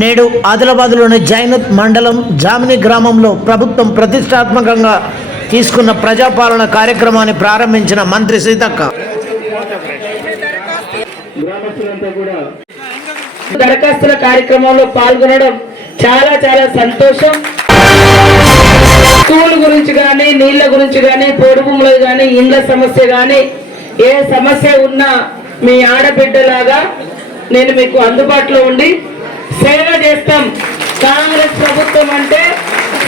నేడు ఆదిలాబాద్లోని జైనత్ మండలం జామిని గ్రామంలో ప్రభుత్వం ప్రతిష్టాత్మకంగా తీసుకున్న ప్రజాపాలన కార్యక్రమాన్ని ప్రారంభించిన మంత్రి సీతక్క దరఖాస్తుల కార్యక్రమంలో పాల్గొనడం చాలా చాలా సంతోషం. స్కూల్ గురించి కానీ, నీళ్ల గురించి కానీ, పోడు భూములు కానీ, ఇండ్ల సమస్య కానీ, ఏ సమస్య ఉన్నా మీ ఆడబిడ్డలాగా నేను మీకు అందుబాటులో ఉండి సేవ చేస్తాం. కాంగ్రెస్ ప్రభుత్వం అంటే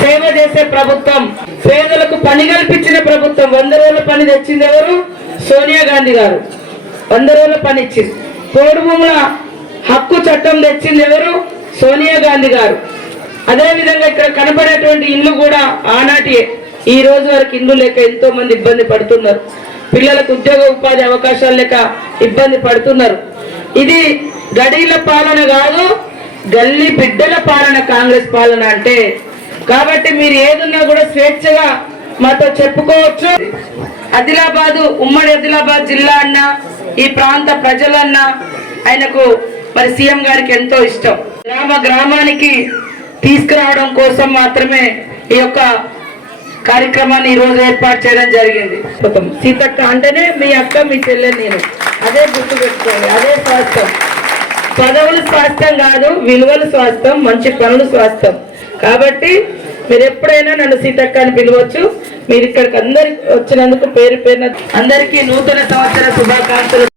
సేవ చేసే ప్రభుత్వం, పేదలకు పని కల్పించిన ప్రభుత్వం. 100 రోజుల పని తెచ్చింది ఎవరు? సోనియా గాంధీ గారు 100 రోజుల పని ఇచ్చింది. పోడు భూముల హక్కు చట్టం తెచ్చింది ఎవరు? సోనియా గాంధీ గారు. అదే విధంగా ఇక్కడ కనబడేటువంటి ఇల్లు కూడా ఆనాటి ఈ రోజు వరకు ఇల్లు లేక ఎంతో మంది ఇబ్బంది పడుతున్నారు. పిల్లలకు ఉద్యోగ ఉపాధి అవకాశాలు లేక ఇబ్బంది పడుతున్నారు. ఇది గడీల పాలన కాదు, గల్లీ బిడ్డల పాలన కాంగ్రెస్ పాలన అంటే. కాబట్టి మీరు ఏదున్నా కూడా స్వేచ్ఛగా మాతో చెప్పుకోవచ్చు. ఆదిలాబాద్, ఉమ్మడి ఆదిలాబాద్ జిల్లా అన్న, ఈ ప్రాంత ప్రజలన్న ఆయనకు మరి సీఎం గారికి ఎంతో ఇష్టం. గ్రామానికి తీసుకురావడం కోసం మాత్రమే ఈ యొక్క కార్యక్రమాన్ని ఈ రోజు ఏర్పాటు చేయడం జరిగింది. సీతక్క అంటేనే మీ అక్క, మీ చెల్లెని నేను అదే గుర్తు పెట్టుకోండి. అదే స్వాస్థ్యం. పదవులు స్వాస్థ్యం కాదు, విలువలు స్వాస్థ్యం, మంచి పనులు స్వాస్థ్యం. కాబట్టి మీరు ఎప్పుడైనా నన్ను సీతక్క అని పిలవచ్చు. మీరు ఇక్కడికి అందరికి వచ్చినందుకు పేరు పేరున అందరికీ నూతన సంవత్సర శుభాకాంక్షలు.